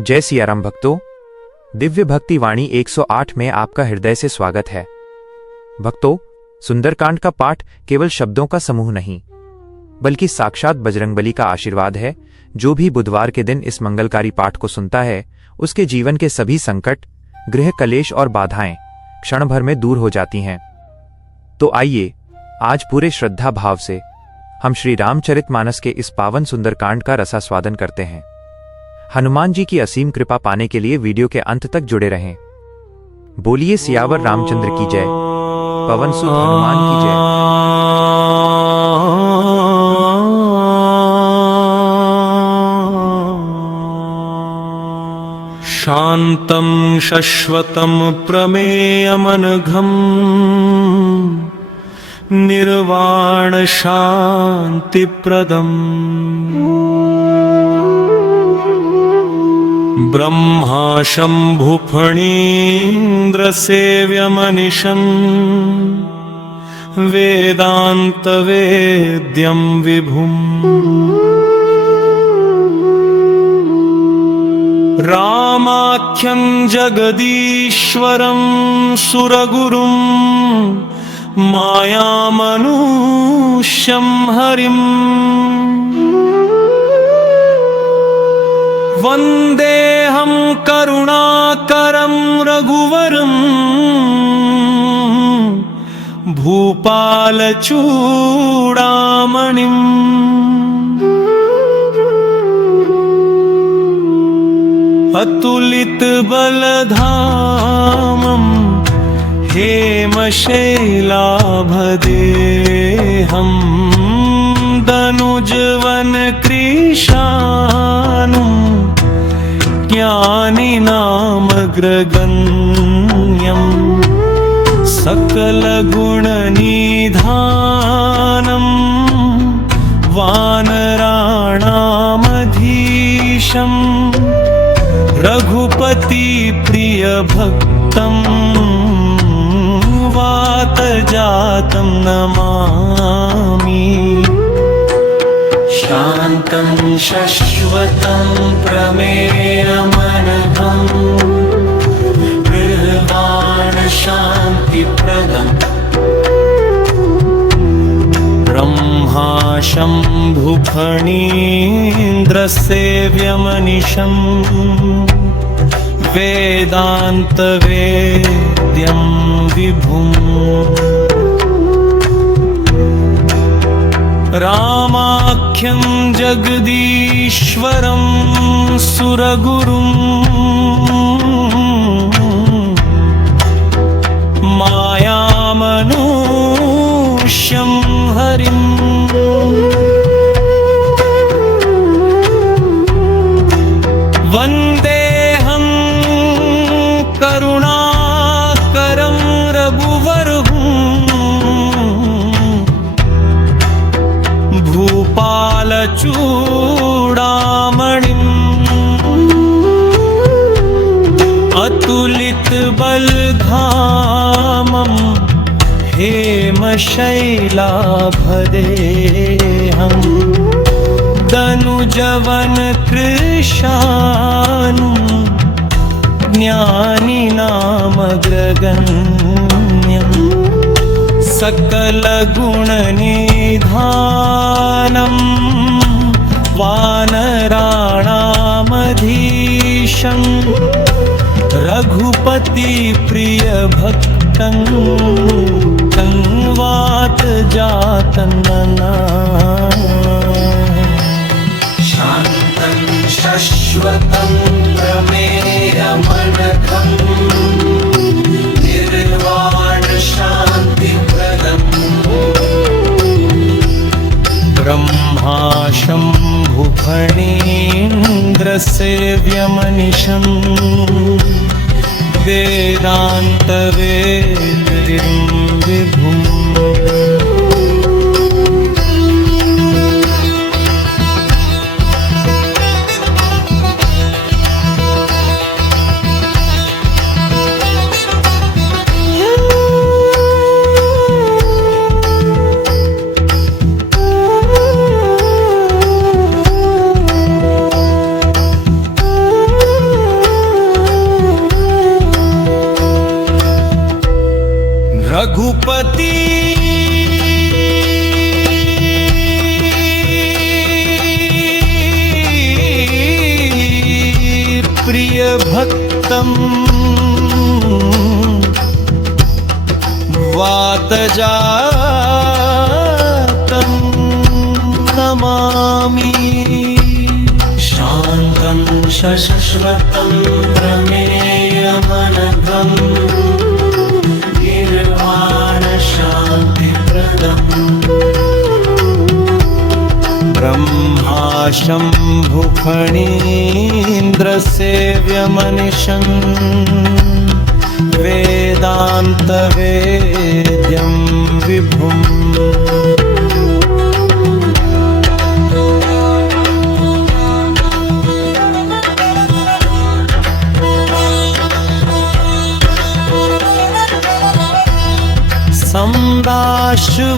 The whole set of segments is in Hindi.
जय सियाराम भक्तों, दिव्य भक्ति वाणी 108 में आपका हृदय से स्वागत है। भक्तों, सुंदरकांड का पाठ केवल शब्दों का समूह नहीं, बल्कि साक्षात बजरंगबली का आशीर्वाद है। जो भी बुधवार के दिन इस मंगलकारी पाठ को सुनता है, उसके जीवन के सभी संकट, गृह कलेश और बाधाएं क्षण भर में दूर हो जाती हैं। तो आइए आज पूरे श्रद्धा भाव से हम श्री रामचरितमानस के इस पावन सुंदरकांड का रसास्वादन करते हैं। हनुमान जी की असीम कृपा पाने के लिए वीडियो के अंत तक जुड़े रहें। बोलिए सियावर रामचंद्र की जय, पवन सुत हनुमान की जय। शांतं शश्वतं प्रमेयमनघं निर्वाण शांतिप्रदम् ब्रह्मा शम्भुफणीन्द्रसेव्यमनिशं वेदान्तवेद्यं विभुम् रामाख्यं जगदीश्वरं सुरगुरुं मायामनुष्यं हरिम् वन्देऽहं करुणाकरं रघुवरं भूपालचूडामणिम् अतुलितबलधामं हेमशैलाभदेहं दनुजवनकृशानुं ज्ञानिनामग्रगण्यं सकलगुणनिधानं वानराणामधीशं रघुपति प्रियभक्तं वातजातं नमामि। शान्तं शश्वतं प्रमेयमनघं निर्वाण शान्तिप्रदम् ब्रह्मा शम्भुफणीन्द्रसेव्यमनिशं वेदान्तवेद्यं विभुम् रामाख्यं जगदीश्वरं सुरगुरुं मायामनुष्यं हरिम् वन्देऽहं करुणाकरं रघुवरं भूपालचूडामणिम् अतुलितबलधामं हेमशैलाभदेहं दनुजवनकृशानुं ज्ञानिनामग्रगण्यं सकलगुणनिधानं वानराणामधीशं रघुपति प्रियभक्तं तं वातजातं नमामि। शान्तं शश्वतं प्रमेयमनघं निर्वाण शान्तिप्रदम् ब्रह्मा शम्भुफणीन्द्रसेव्यमनिशं वेदान्तवेद्यं विभुम् रघुपति प्रिय भक्तम वातजातं नमामि शान्तं शश्वतं प्रमेयमनघं निर्वाणशान्तिप्रदम् ब्रह्मा शम्भुफणीन्द्रसेव्यमनिशम् वेदान्तवेद्यं विभुम्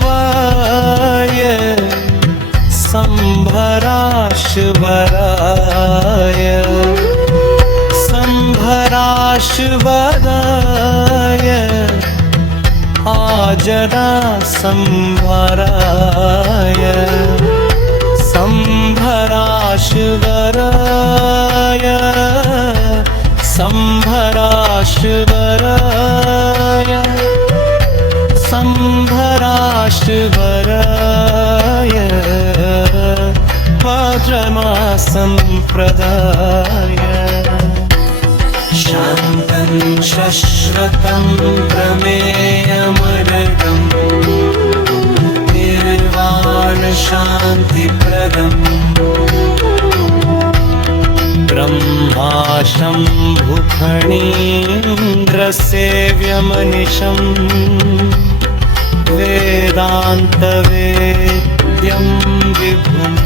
संदाशिवाय संभराशिवराय संभराशिवराय आजना संभराय संभराशिवराय संभराशिवराय संभराशिवराय वज्रमा संप्रदाय शान्तं शश्वतं प्रमेयमनघं निर्वाणशान्तिप्रदम् ब्रह्मा शम्भुफणीन्द्रसेव्यमनिशम् वेदान्तवेद्यं विभुम्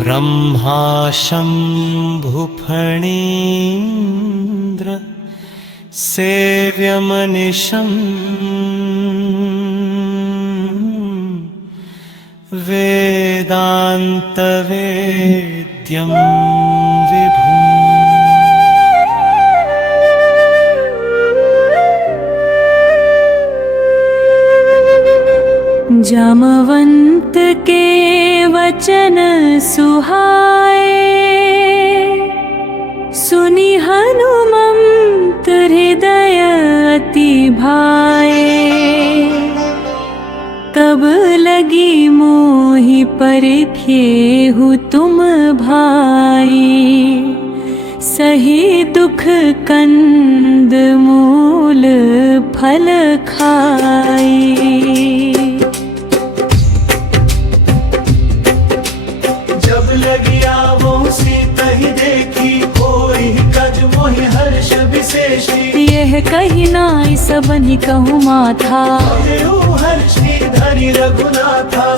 ब्रह्मा शम्भुफणीन्द्र सेव्यमनिशम् वेदान्तवेद्यं विभुम् जामवंत के वचन सुहाए, सुनि हनुमंत हृदय अति भाए। तब लगी मोहि परखेहु तुम भाई, सही दुख कंद मूल फल खाई। यह कही नाई सबनि कहूँ माथा,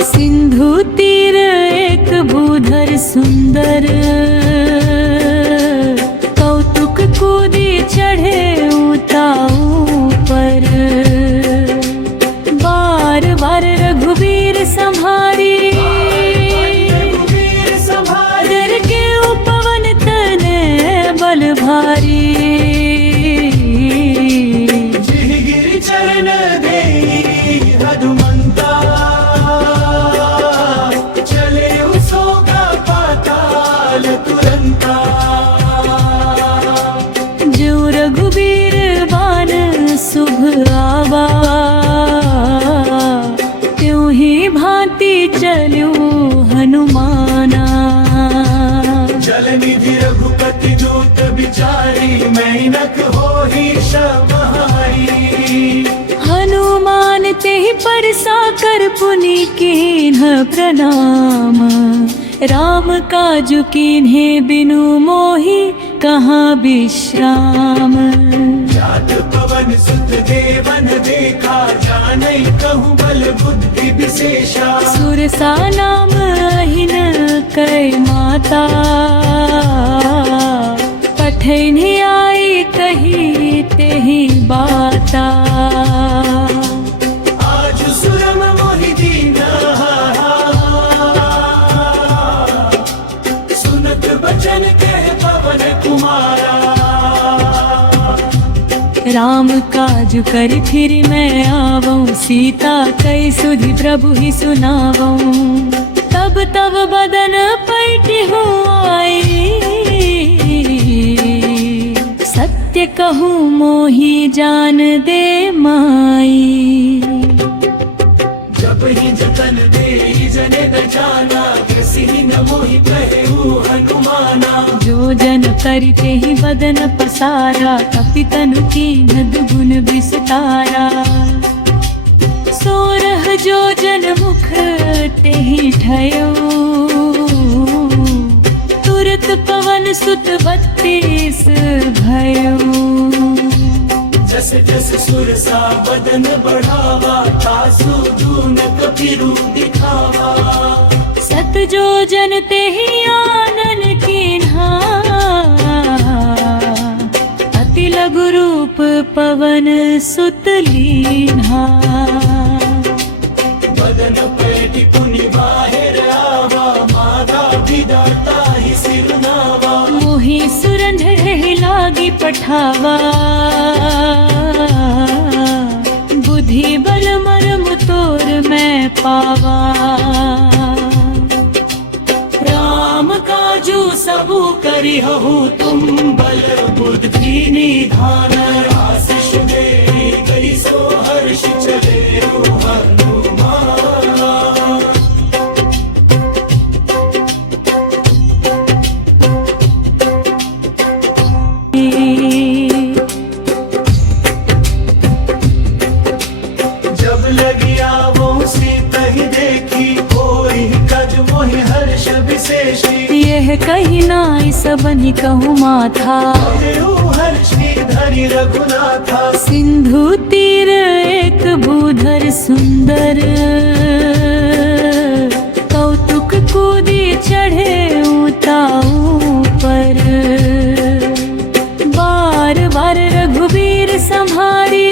सिंधु तीर एक भूधर सुंदर। कौतुक कूदी चढ़े ऊताऊ पर, बार बार रघुवीर संभारी। डर के उपवन तने बल भारी, जो रघुवीर बान शुभ आवा, त्यों ही भांति चल्यो हनुमाना। जल निधि रघुपति जूत बिचारी, मैनक होहि समारी। हनुमान तेहि परसा कर पुनि कीन्ह प्रणाम। राम काजु कीन्हे बिनु मोहि कहाँ विश्राम। जात पवन सुत देवन देखा, जानै कहूँ बल बुद्धि विशेषा। सुरसा नाम अहिन कै माता, पठैनि आई कही तेहि बाता। आज सुरम मोहि दीना, सुनत बचन कह पवन कुमारा। राम काज कर फिर मैं आवऊं, सीता कई सुधि प्रभु ही सुनावऊं। तब तब बदन पैठी हूँ आई, सत्य कहूँ मोही जान दे माई। जब ही जतन दे जने न जाना, किसी न मोहि कहू हनुमाना। जो जन करते ही बदन पसारा, कपि तनु कीन्ह दुगुन विस्तारा। सोरह जो जन मुख तेहि ठयो, तुरत पवन सुत 32 भयो। जस जस सुरसा बदन बढ़ावा, तासु दून कपिरु दिखावा। सत जो जन तेहि आनन कीन्हा, अति लघु रूप पवन सुत लीन्हा। बदन पैठी पुनि बाहिर आवा, माधा विदाता ही सिरनावा। मोहि सुरंढ लागी पठावा, बुद्धि बल मरम तोर मैं पावा। राम काजू सबू करिहु, तुम बल बुद्धि निधान। आशीष दे गई सो हर्ष चले हनुमान। जब लगी आवो सीता ही देखी, कोई कज मोहि हर्ष विशेषी। यह कही नाई सबनि कहूँ माथा, देहु हर्षी धरि रघुनाथा। सिंधु तीर एक भूधर सुंदर, कौतुक कूदी चढ़े ऊता ऊपर। बार बार रघुबीर संहारी,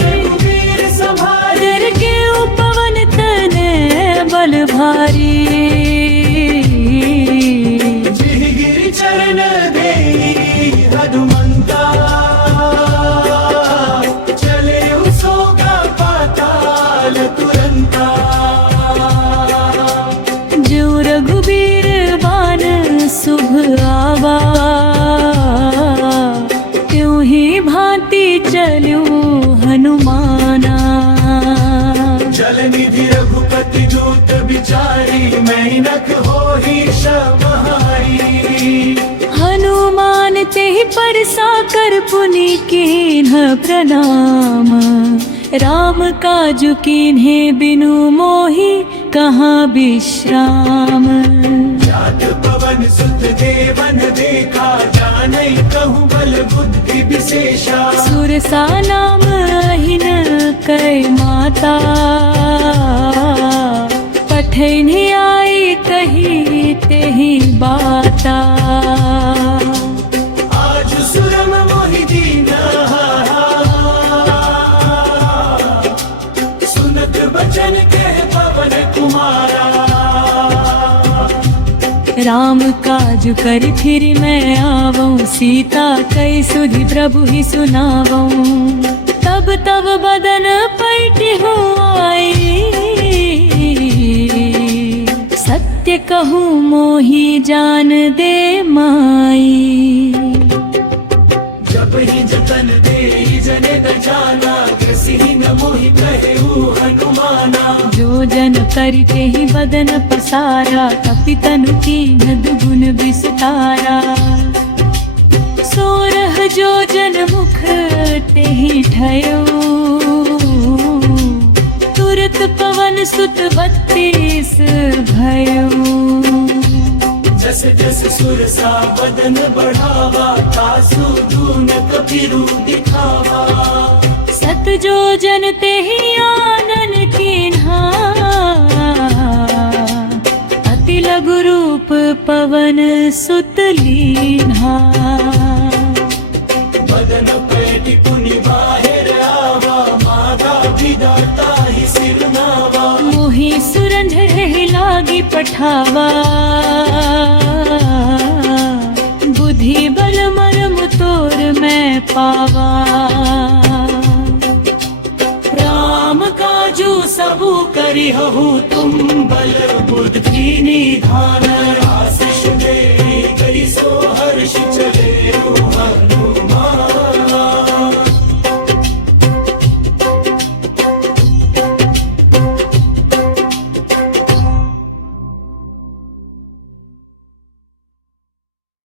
रघुबीर संभारे। डर के उपवन तने बल भारी। जिहि गिरि चरण दे हनुमंता, चले सोगा पाताल तुरंता। जो रघुबीर बान शुभ आवा, त्यों ही भांति चलूं हनुमाना। जल निधि रघुपति दूत बिचारी, मैं नख होहि समारी। हनुमान तेहि परसा कर पुनि कीन्ह प्रणाम। राम काजु कीन्हे बिनु मोहि कहाँ विश्राम। जात पवन सुत देवन देखा, जानै कहूँ बल बुद्धि विशेषा। सुरसा नाम अहिन कै माता, पठैनि आई कही तेहि बाता। आज सुरम मोहि दीना, सुनत बचन कह पवन कुमारा। राम काज कर फिर मैं आवऊं, सीता कई सुधि प्रभु ही सुनावऊं। तब तब बदन पैठी हूँ आई, सत्य कहूँ मोही जान दे माई। जब ही जतन दे जने न जाना, किसी न मोहि कहू हनुमाना। जो जन करते ही बदन पसारा, कपि तनु कीन्ह दुगुन विस्तारा। सोरह जो जन मुख तेहि ठयो, तुरत पवन सुत 32 भयो। जस जस सुरसा बदन बढ़ावा, तासु दून कपिरु दिखावा। सत जो जन तेहि आनन कीन्हा, अति लघु रूप पवन सुत लीन्हा। बदन पैठी पुनि बाहिर आवा, माधा विदाता ही सिरनावा। मोहि सुरंढ लागी पठावा, बुद्धि बल मरम तोर मैं पावा। करिहु तुम बल बुद्धि निधान।